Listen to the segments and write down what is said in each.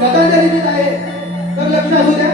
श्रद्धांजलीच आहे, तर लक्ष असू द्या.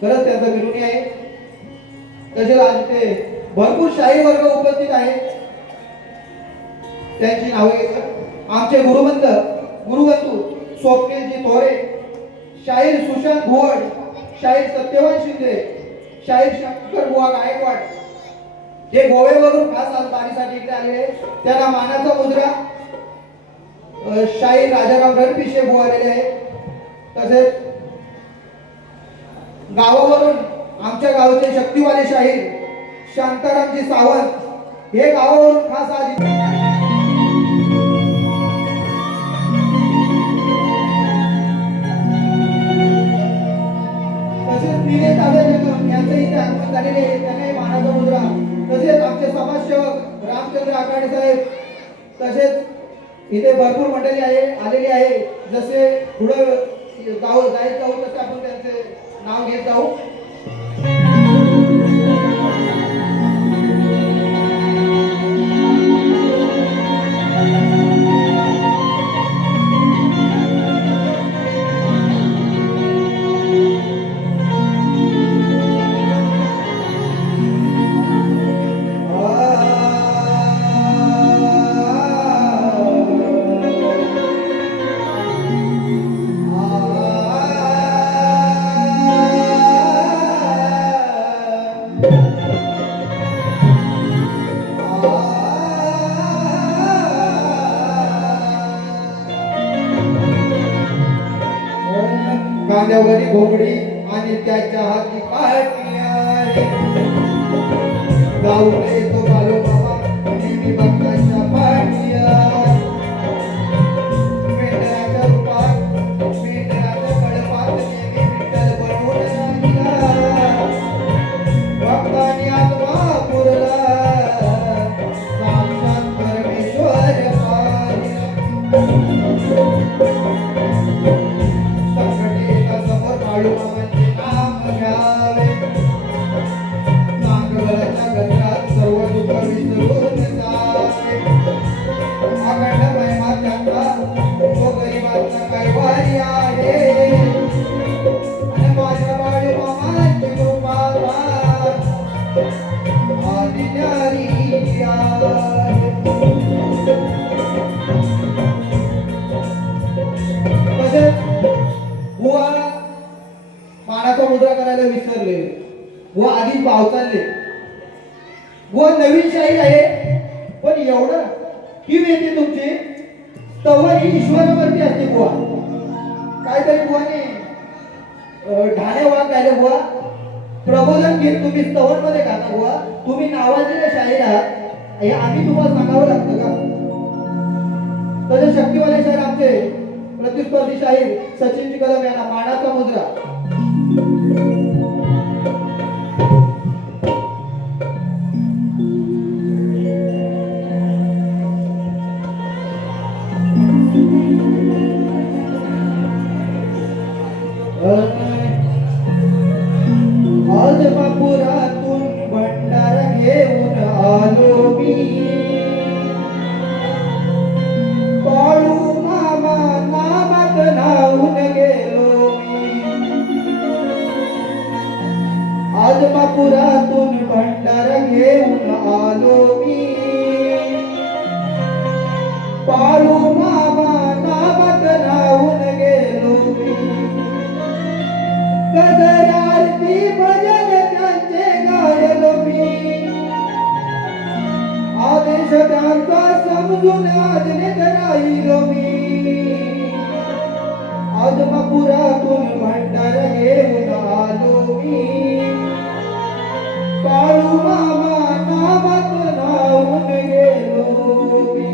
खरंच त्यांचा विनोदी आहे. तसेच आज इथे भरपूर शाहीर वर्ग उपस्थित आहेत. त्यांची नावे घेतात. आमचे गुरुबंधू स्वप्नीलजी तोरे, शाहीर सुशांत भोवड, शाहीर सत्यवान शिंदे, शाहीर शंकर बुवा गायकवाड, जे गोव्यावरून खास आज बारीसाठी इकडे आलेले. त्यांना मानाचा मुद्रा शाहीर राजाराम रणपिसे बुवा आलेले आहेत. तसेच गावावरून आमच्या गावचे शक्तिवाले शाहीर शांतारामजी सावंत हे गावावरून खास आज दिनेश दादा जगम यांचं इथे आगमन झालेले आहे, त्यांनाही मानाचा मुद्रा. तसेच आमचे समाजसेवक रामचंद्र आकाडे साहेब, तसेच इथे भरपूर मंडळी आलेली आहे. जसे पुढे जायचं जाऊ तसे आपण त्यांचे नाव घेत जाऊ. कांद्यावरी घोगडी आणि त्याच्या हाती पाटिया गाऊन येतो बालो बाबा नेहमी भक्तांच्या पाटिया. मेंढराच्या रूपात मेंढराच्या कळपात नेहमी विठ्ठल बनवून राहिला. भक्तांनी आत्मा पुरला साक्षात परमेश्वर पाहिला. बाळूमामांचे नाम घ्यावे, नांगराच्या गजरात सर्व दुःख विसरून जावे. अखंड महिमा त्यांचा तो गरिबांचा कैवारी आहे. आणि माझ्या बाळूमामांची कृपा आधी न्यारी आहे. बुवा मानाचा मुद्रा करायला विसरले, व आधीच भाव चालले. व नवीन शाहीर आहे, पण एवढं ही वेळी तुमची स्तवन ही ईश्वरावरती असते. बुवा काहीतरी बुवाने ढाणे वाद गायले. बुवा प्रबोधन गीत तुम्ही स्तवन मध्ये गाता. बुवा तुम्ही नावाजलेले शाहीर आहात हे आम्ही तुम्हाला सांगावं लागतं का? तसे शक्तिवाले शाहीर आमचे प्रतिस्पर्धी शाहीर सचिनजी कदम यांना मानाचा मुद्रा. आज बापुरातून भंडारा घेऊन आलो मी. बाळू मामा नामात नाहून गेलो मी. आज बापुरातून भंडारा घेऊन आलो मी. बाळू मामा नामात नाहून गेलो मी. गजर आरती भजन त्यांचे गायलो मी. आदेश त्यांचा समजून आज्ञेत राहिलो मी. आज मपुरातून भंडार घेऊन आलो मी. काळू मामा नामात नाहून गेलो मी.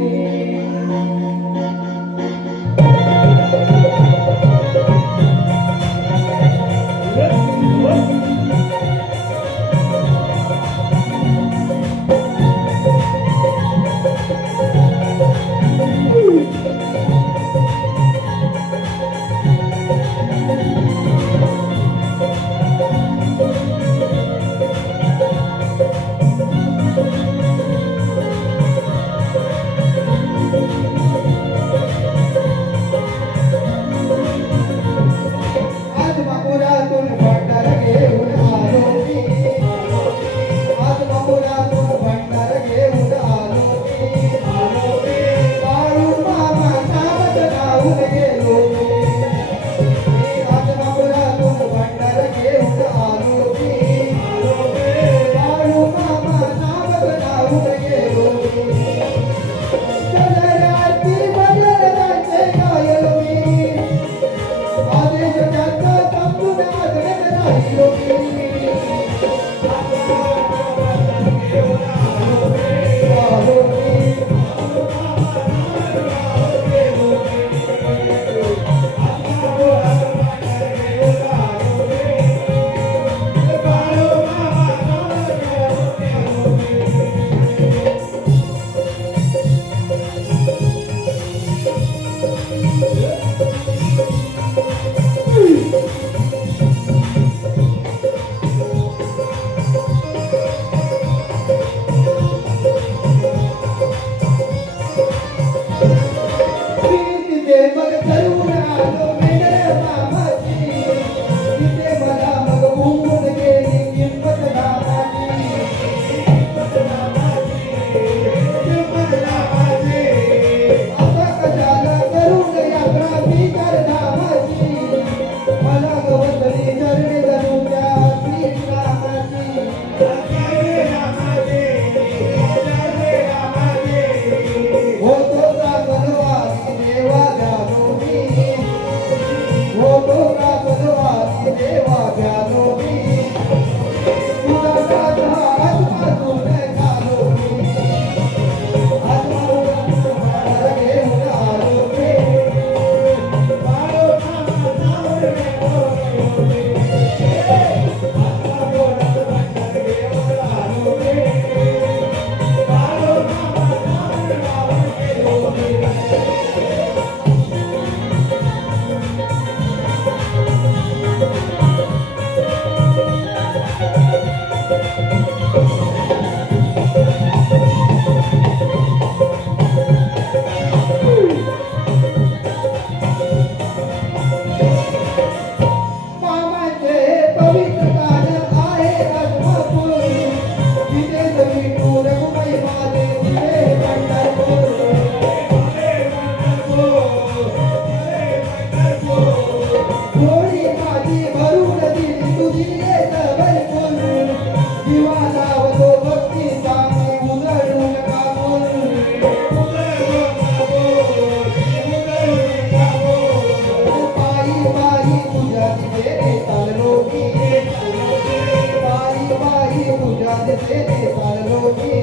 दिसेने चाललो मी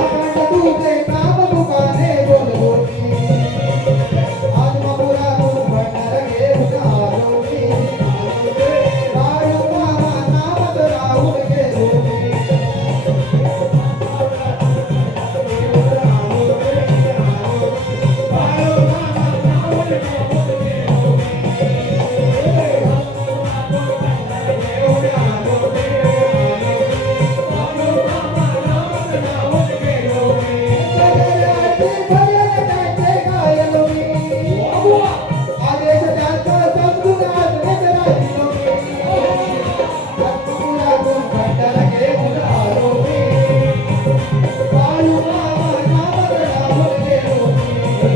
अखंड तुझे नाम तुकाने बोललो मी आज मपुरातून भंडार घेऊन आलो मी बाळू मामा नामात राहून गेलो मी आदेश त्यांचा समजून आज राहिलो मी मपुरातून भंडार घेऊन आलो मी बाळू मामा नामात राहून गेलो मी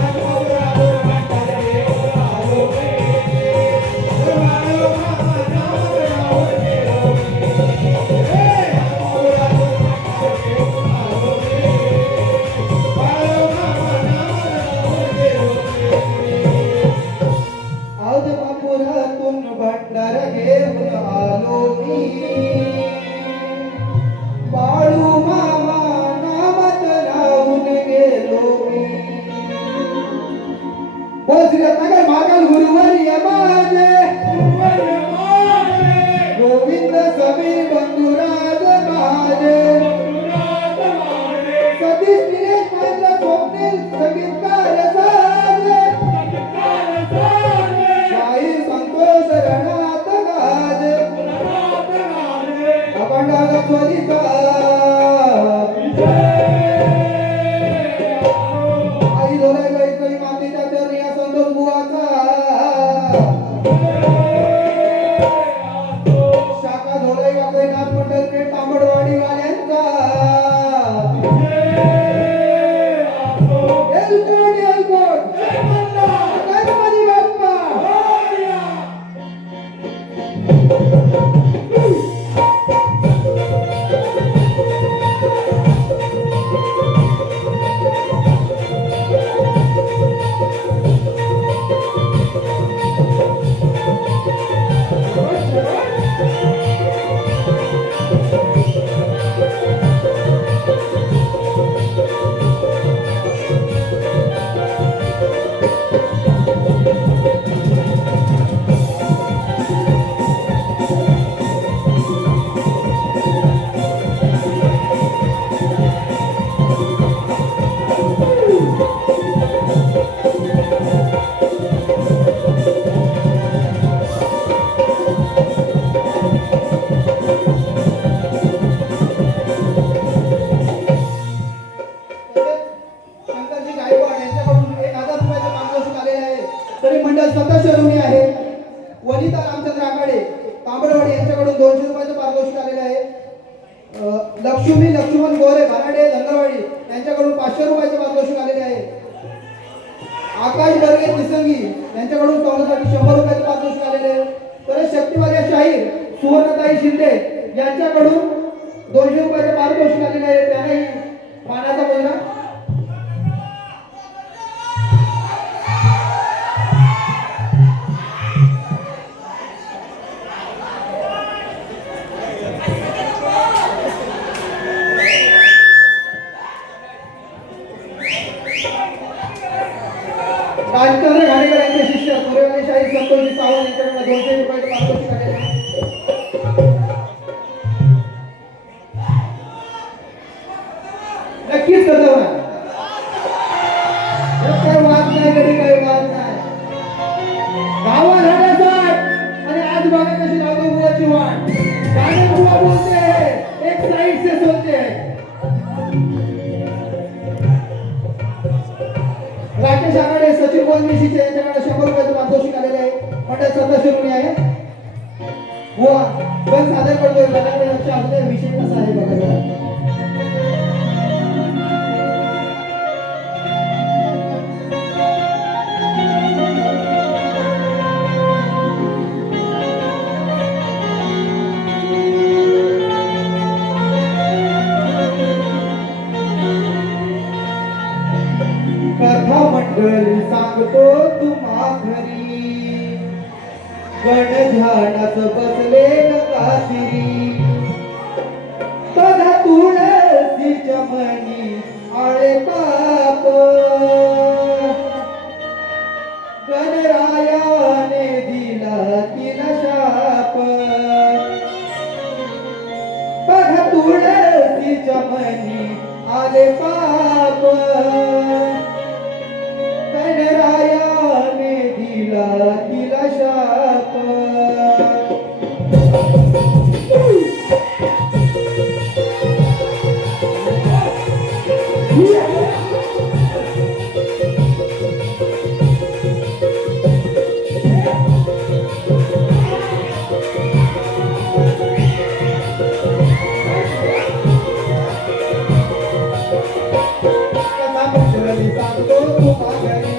आज मपुरातून भंडार घेऊन आलो मी बाळू मामा नामात राहून गेलो मी मपुरातून भंडार घेऊन आलो मी बाळू मामा नामात राहून गेलो आज मपुरातून भंडार घेऊन आलो मी बाळू मामा नामात राहून गेलो मी बोल श्री रत्नाकर महाकाल गुरुवारी माझे गोविंद समीर बंधुराज माझे सतीश दिनेश महेंद्र स्वप्नील संगीतकार साजे शाहीर संतोष रणात गाजे अखंड स्वरीचा आई धोलाई गायत्री मातेच्या चरणी या संतोष बुवाचा शाखा धोलाई गायनाथ मंडल पेठ तांबडवाडी वाल्यांचा एलकोट एलकोट गणपती बाप्पा शंकरजी गायकवाड यांच्याकडून 1,000 रुपयाचे पारितोषिक आलेले आहे. तरी मंडळ सदस्य ऋणी आहे. वनिता रामचंद्र आखाडे तांबडवाडी यांच्याकडून 200 रुपयाचे पारितोषिक आलेले आहे. लक्ष्मी लक्ष्मण गोरे भराडे धनगरवाडी यांच्याकडून 500 रुपयाचे पारितोषिक आलेले आहे. आकाश बर्गे निसंगी यांच्याकडून कौलासाठी 100 रुपयाचे पारितोषिक आलेले आहे. तर शक्तिवाल्या शाहीर सुवर्णताई शिंदे यांच्याकडून 200 रुपयाचे पारितोषिक आलेले आहे. त्यांनाही मानाचा मुलगा राजचंद्र घाणेकर यांचे शिष्य सूर्यवाणी शाहीर संतोषजी सावंत यांच्याकडून 200 रुपयाचे पारितोषिक आलेले आहे. नक्कीच करतो ना काही वाद नाही कधी काही वाद नाही गावा झाल्यासाठी आणि आज बघा कशी लावतो बुवाची वाट गाणे बुवा बोलते एक साइड से सोचते राकेश आघाडे सचिन बोलमिशीचे यांच्याकडे 100 रुपयाचे पारितोषिक आलेले आहे. मंडळ सदस्य ऋणी आहे. बुवा पण सादर करतोय बघा लक्ष असले विषय कसा आहे बघा जरा. कथा मंडळी सांगतो तुम्हा घरी गण ध्यानात बसले नकाशिरी मनी आले पाप गणरायाने दिला तिला शाप कथा मंडळी सांगतो तू माघारी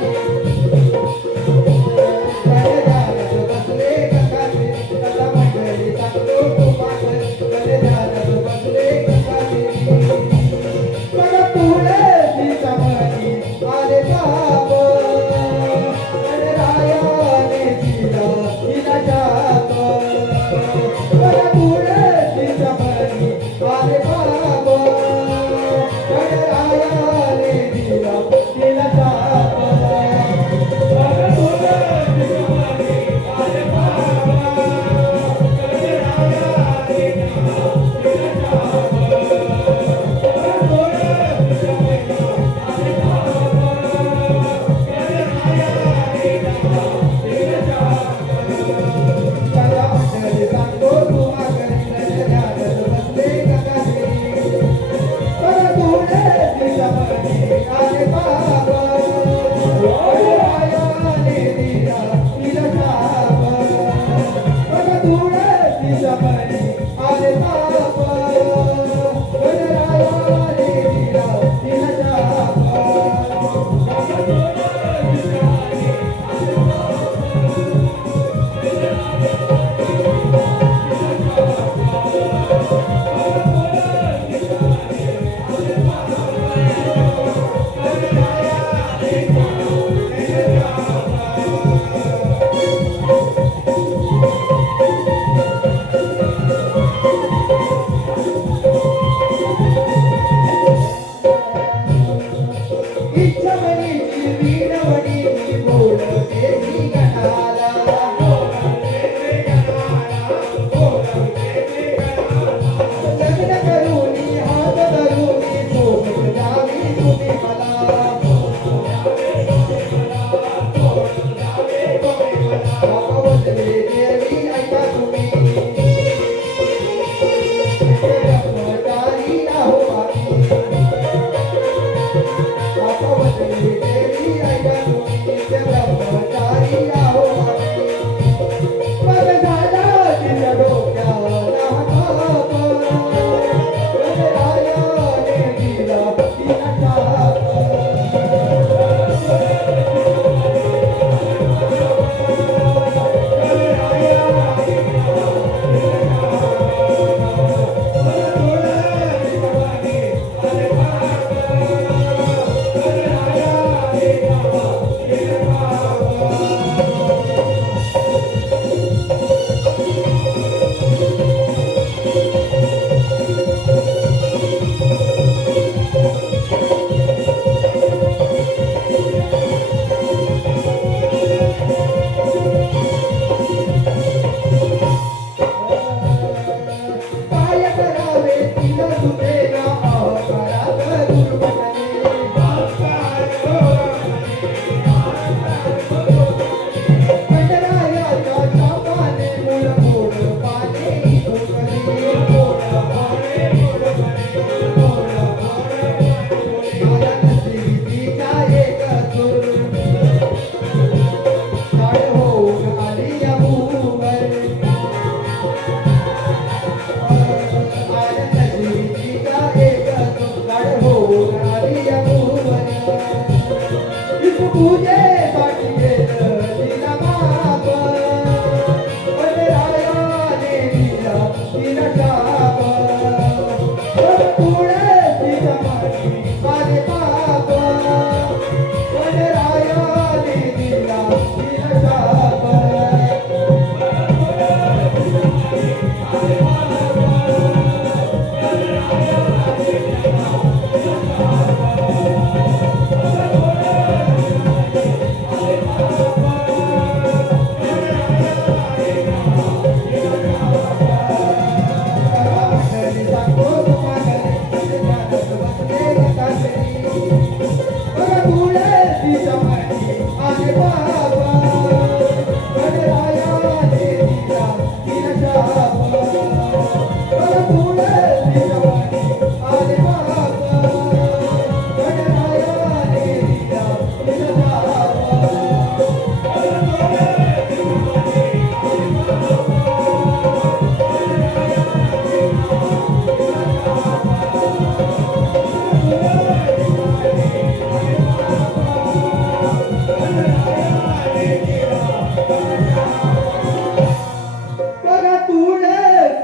काय झालं बसले कथा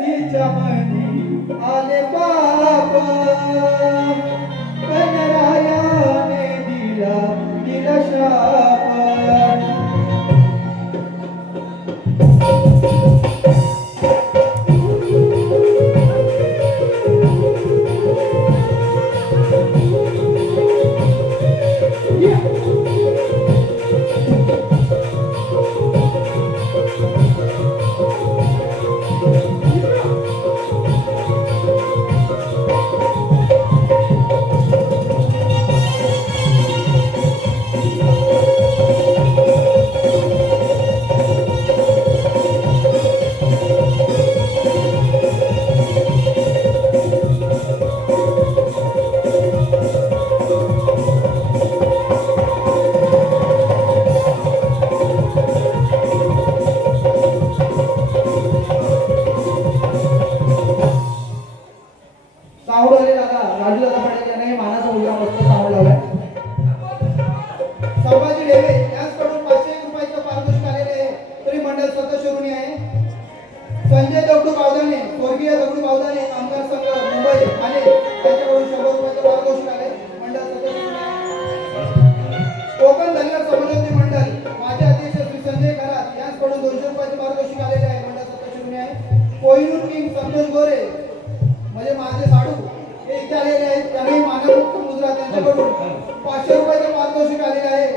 तिच्या मनी आले पाप कनरायाने दिला तिला शाप सावडले दादा राजू दादा पटेल यांनी मानाचा मुलगा मस्त सावड लावलाय. संभाजी ढेरे यांच्याकडून 501 रुपयाचं पारितोषिक आलेले आहे. तरी मंडळ स्वतः शिरुनी आहे. संजय दगडू बावदाने स्वर्गीय दगडू बावदाने कामगार संघ मुंबई आले त्यांच्याकडून 100 रुपयाचं पारितोषिक आले. मंडळ स्वतः शिरुनी आहे. कोकण धनगर समाजोन्नती मंडळ माझे अध्यक्ष श्री संजय खरात यांच्याकडून 200 रुपयाचं पारितोषिक आलेले आहे. मंडळ स्वतः शिरुनी आहे. कोहिनूर किंग संतोष गोरे म्हणजे माझे साडू हे इथे आलेले आहेत. त्यांनी मानवमुक्त मुद्रा त्यांच्याकडून 500 रुपयाचं पारितोषिक आलेलं आहे.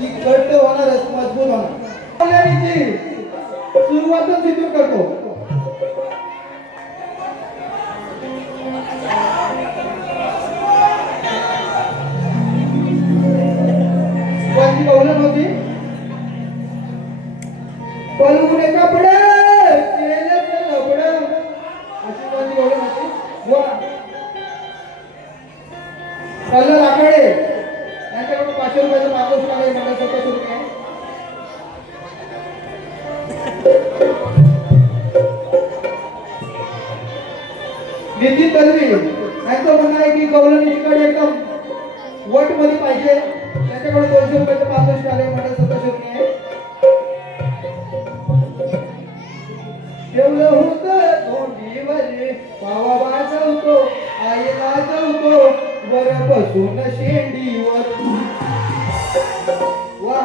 ती घट्ट होणारच मजबूत होणार. सुरुवातच इथून करतो. कोणती कौलन होती पलगुने कपडे कल्लर आकडे यांच्याकडून 500 रुपयाचं पारितोषिक आले. मंडळ स्वतः सुरू आहे. नितीन दलवी यांचं म्हणणं आहे की कौलनीकडे एकदम वट मध्ये पाहिजे. त्यांच्याकडून 200 रुपयाचं पारितोषिक आले. मंडळ स्वतः सुरू आहे. ठेवलं होतं तोंडीवर पावा वाजवतो आई वाजवतो वर बसून शेंडीवर. वा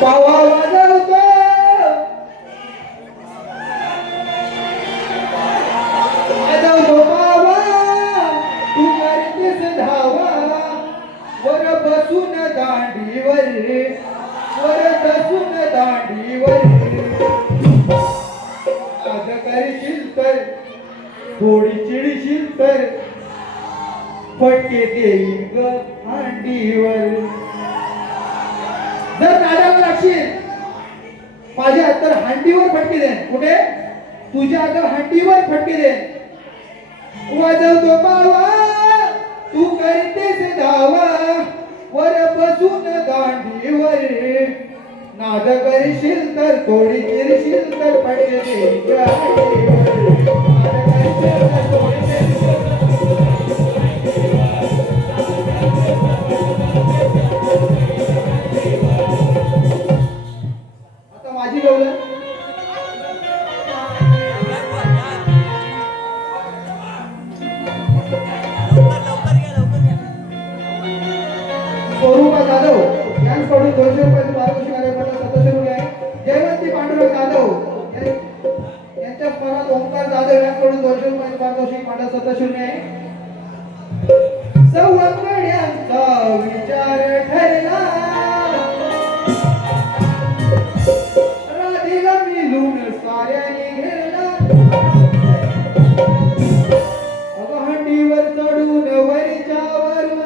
पावा वाजवतो वाजवतो पावा तू करतेस धावा वर बसून दांडीवर वर बसून दांडीवर. आज करशील तर थोडी चिडशील तर फटके देईल ग हांडीवर. जर नादाला लागशील माझ्या तर हांडीवर फटके देन. कुठे तुझ्या तर हांडीवर फटके देन. वाजवतो पावा तू करतेस धावा वर बसून दांडीवर. नाद करशील तर थोडी चिरशील तर फटके देईल ग हांडीवर. आता माझी गवलं स्वरूपा जाधव यांच्याकडून 200 रुपयाचं पारितोषिक आले. मंडळ स्वतः सुरू आहे. जयवंती पांडुरंग जाधव यांच्या स्मरणात ओंकार जाधव यांच्याकडून 200 रुपयाचं पारितोषिक. मंडळ स्वतः सुरू आहे. सवंगड्यांचा विचार ठरला राधेला मिळून साऱ्याने घेरला. हंडीवर चढून वरच्या वरून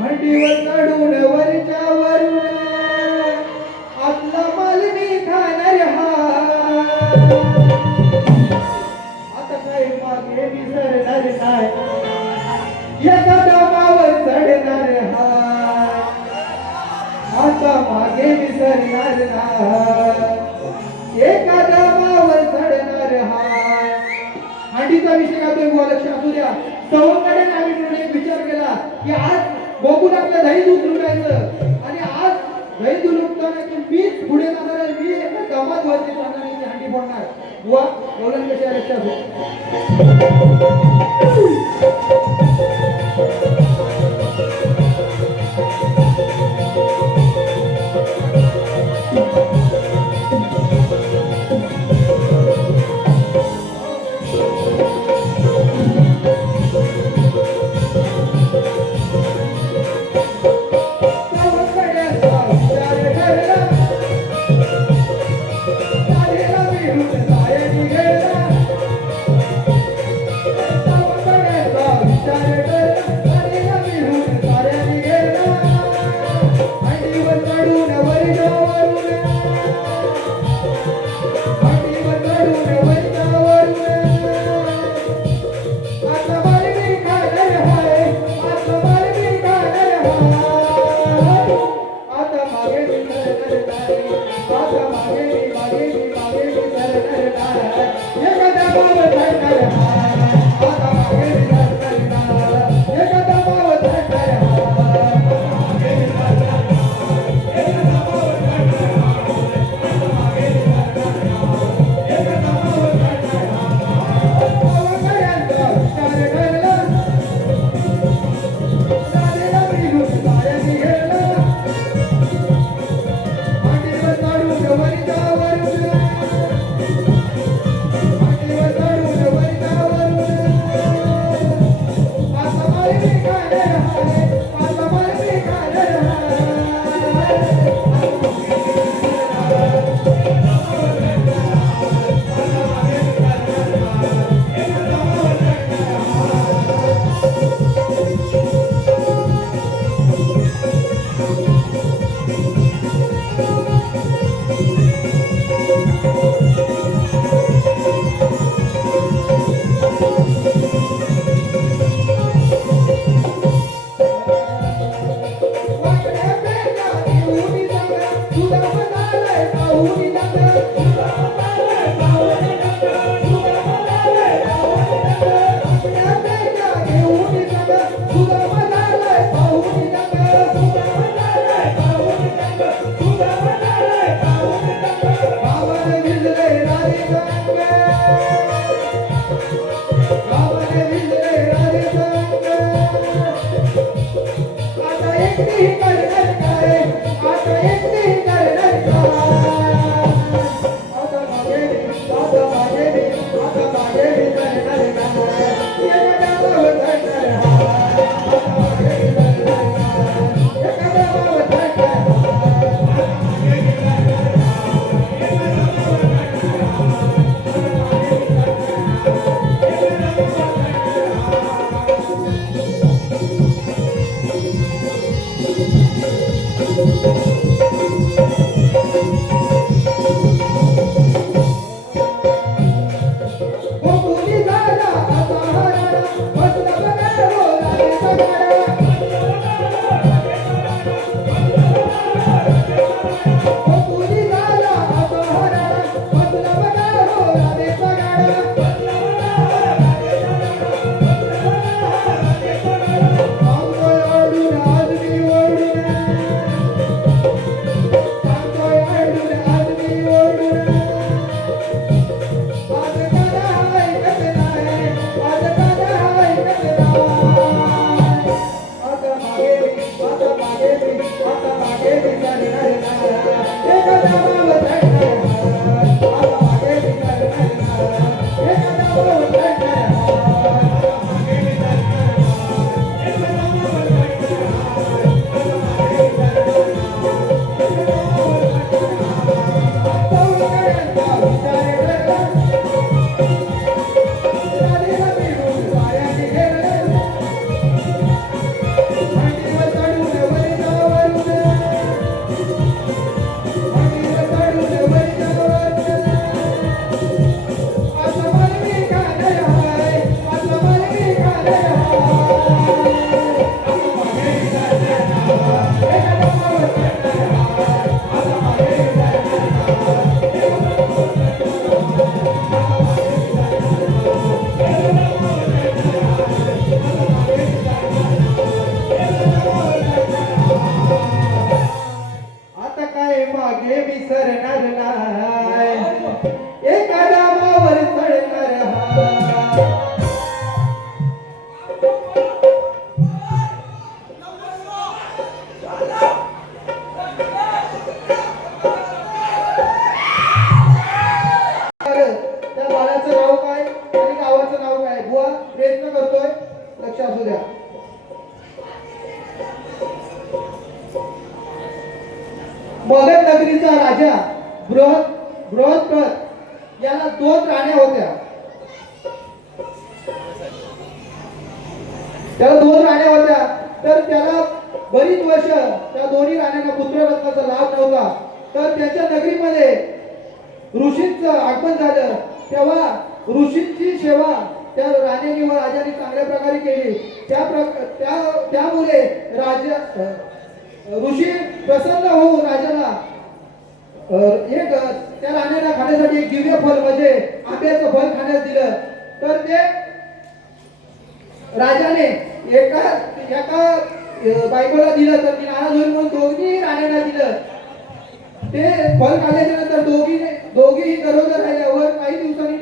हंडीवर चढून वरच्या वरून आतला माल मी खाणार हा. आता काय मागे विसरणार नाही एका दमावर चढणार हा. आता मागे विसरणार नाही एका दमावर चढणार हा. हांडीचा विषय गातोय बुवा, लक्ष असू द्या. सवंगड्याने आम्ही एक विचार केला की आज बघून आपलं दही दूध लुटायचं आणि आज दही दूध लुटताना की मीच पुढे जाणार आहे, मी कामात वरती जाणार आणि हंडी फोडणार. बुवा बोलन कशा लक्षात मगध नगरीचा राजा बृहस्पत याला 2 राण्या होत्या. त्याला 2 राण्या होत्या. तर त्याला बरीच वर्ष त्या दोन्ही राण्यांना पुत्ररत्नाचा लाभ नव्हता. तर त्याच्या नगरीमध्ये ऋषींचं आगमन झालं. तेव्हा ऋषींची सेवा त्या राजाने व राजाने चांगल्या प्रकारे केली. त्यामुळे राजा ऋषी प्रसन्न होऊन राजाला एक त्या राण्याला खाण्यासाठी एक दिव्य फल म्हणजे आंब्याचं फल खाण्यास दिलं. तर ते राजाने एका बायकोला दिलं. तर ती नाराज होईल म्हणून दोन्ही राण्यांना दिलं. ते फल खाल्ल्याच्या नंतर दोघीही गरोदर राहिल्यावर काही दिवसांनी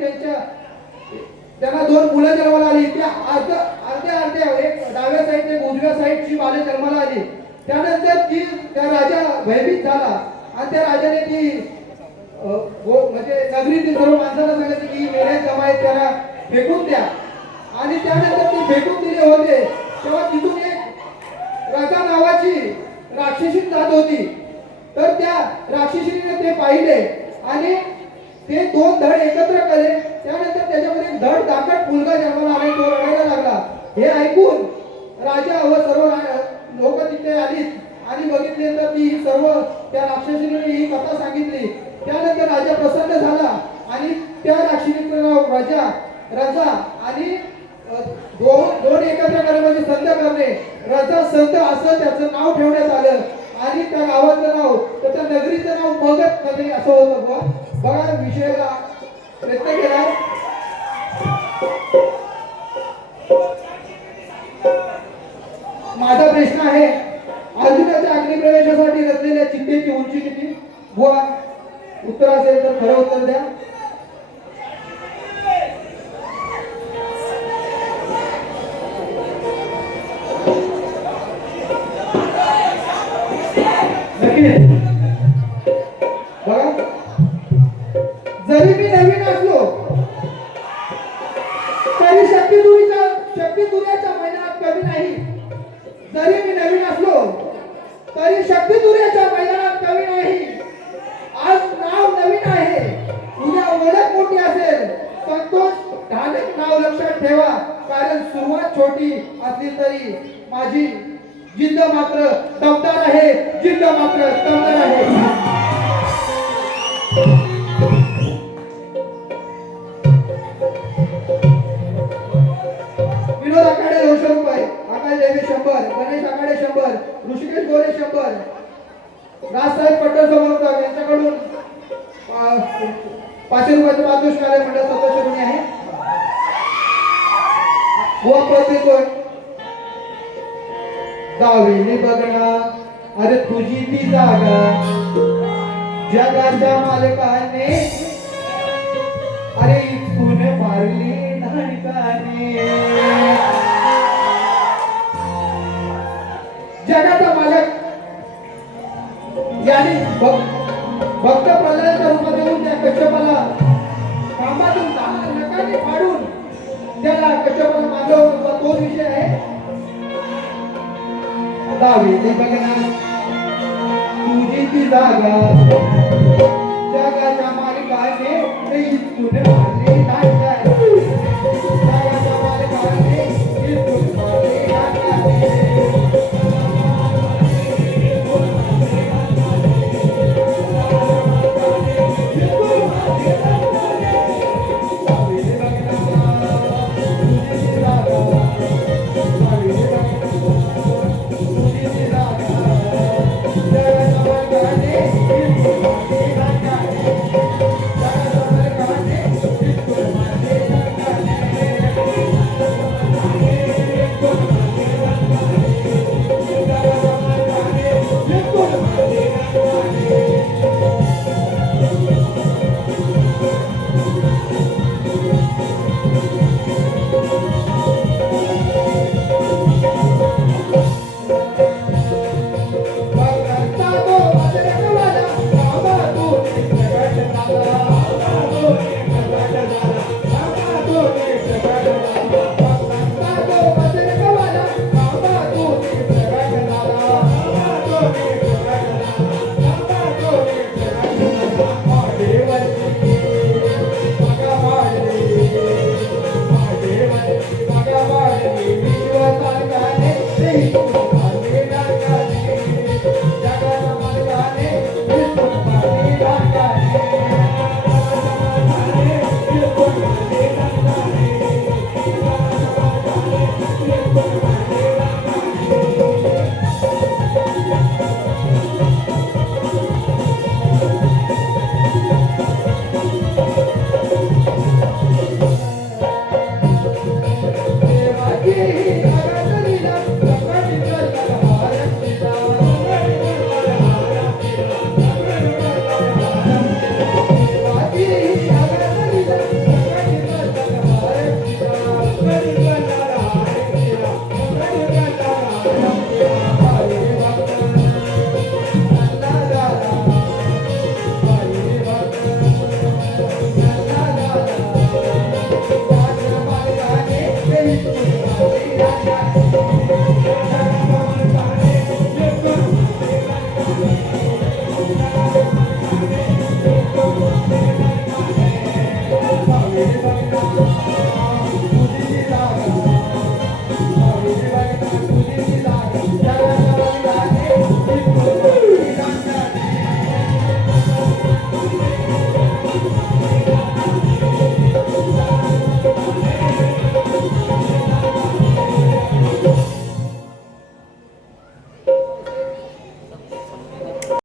त्यांना 2 मुलं जन्माला आली. त्या अर्ध्या एक डाव्या साईड एक उजव्या साईडची बाले जन्माला आली. त्यानंतर त्या राजा भयभीत झाला आणि त्या राजाने ती म्हणजे नगरीतील सर्व माणसांना सांगितलं की मेल्या जमाय त्याला फेकून द्या. आणि त्यानंतर ती फेकून दिले होते. तेव्हा तिथून एक रजा नावाची राक्षसी जात होती. तर त्या राक्षसीने ते पाहिले आणि ते 2 धड एकत्र केले. त्यानंतर त्याच्यामध्ये एक धड दाखट मुलगा जन्माला आला. तो रडायला लागला. हे ऐकून राजा व सर्व लोक तिथे आली आणि बघितले तर ती सर्व त्या राक्षसीने ही कथा सांगितली. त्यानंतर राजा प्रसन्न झाला आणि त्या राक्षसीचं नाव रजा आणि दोन एकत्र करणे म्हणजे संत करणे रजा संत असं त्याचं नाव ठेवण्यात आलं. आणि त्या गावाचं नाव तर त्या नगरीचं नाव मगध नगरी असं होतं. बघा विषयाला प्रयत्न केला. माझा प्रश्न आहे अर्जुनाच्या अग्निप्रवेशासाठी रचलेल्या चित्तेची उंची किती? बुवा उत्तर असेल तर खरं उत्तर द्या. बघा जरी मी नवीन असलो तरी शक्ती दुर्याच्या मैदानात कमी नाही. जरी मी नवीन असलो तरी शक्ती दुर्याच्या मैदानात कमी नाही. आज नाव नवीन आहे, उद्या ओळख मोठी असेल. संतोष ढालक नाव लक्षात ठेवा. कारण सुरुवात छोटी असली तरी माझी जिद्द मात्र दमदार आहे. जिद्द मात्र दमदार आहे. विनोद आखाडे 200 रुपये, आकाश देवे 100, गणेश आखाडे 100, ऋषिकेश गोरे 100, राजसाहेब पटेल समोर यांच्याकडून 500 रुपयाचे पारितोषिक कार्य मंडळ सदस्य कोणी आहे? बुवा प्रत्येक दावेली बघणार अरे तुझी ती जागा जगाच्या मालकाने अरे इथून मारली धडकाने. जगाचा मालक याने भक्त प्रल्हादाच्या रूपात येऊन त्या कश्यपाला कामातून नकाने फाडून त्याला कश्यपाला मारलं होतं. तोच विषय आहे. दावेली बघणार तुझी ती जागा जगाच्या मालकाने इथून मारली धडकाने. जगाच्या मालकाने इथून मारली धडकाने.